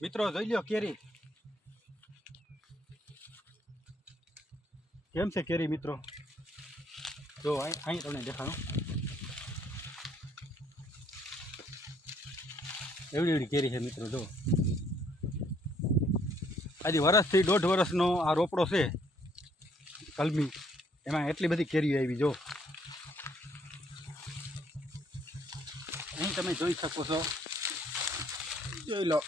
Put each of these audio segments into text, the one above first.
મિત્રો જોઈ લ્યો કેરી કેમ છે કેરી મિત્રો જો અહીં તમને દેખાડું એવડી એવડી કેરી છે મિત્રો જો આજે વર્ષથી 1.5 વર્ષનો આ રોપડો છે કલમી એમાં એટલી બધી કેરી આવી જો અહીં તમે જોઈ શકો છો જોઈ લો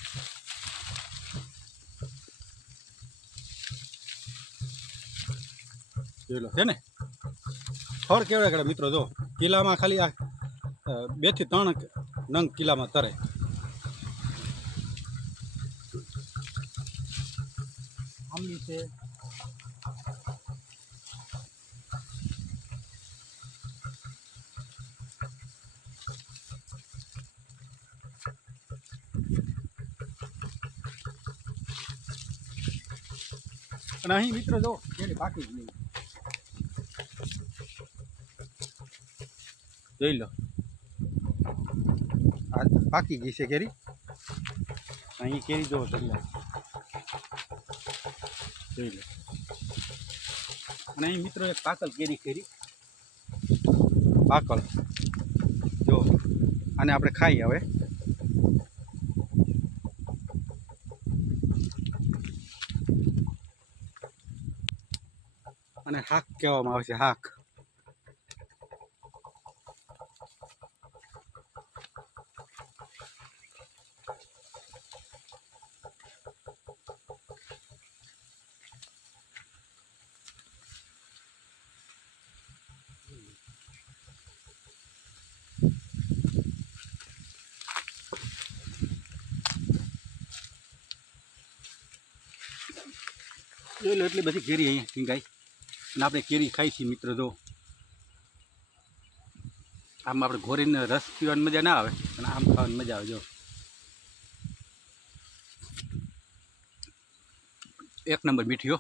જોઈ લો છે ને ફળ કેવડા કેવડા મિત્રો જો કિલ્લામાં ખાલી આ 2 થી 3 નંગ કિલ્લામાં તરે આંબલી છે અને અહીં મિત્રો જો કેરી પાકી જ નહીં જોઈ લો આ પાકી ગઈ છે કેરી અહીં કેરી જો જોઈ લો અને અહીં મિત્રો એક પાકલ કેરી કરી પાકલ જો આને આપણે ખાઈ હવે અને હાક કહેવામાં આવે છે હાક જોઈ લો એટલી બધી કેરી અહીંયા ટીંગાઈ અને આપણે કેરી ખાઈ છીએ મિત્રો જો આમ આપણે ઘોરીને રસ પીવાની મજા ના આવે અને આમ ખાવાની મજા આવે જો એક નંબર મીઠીઓ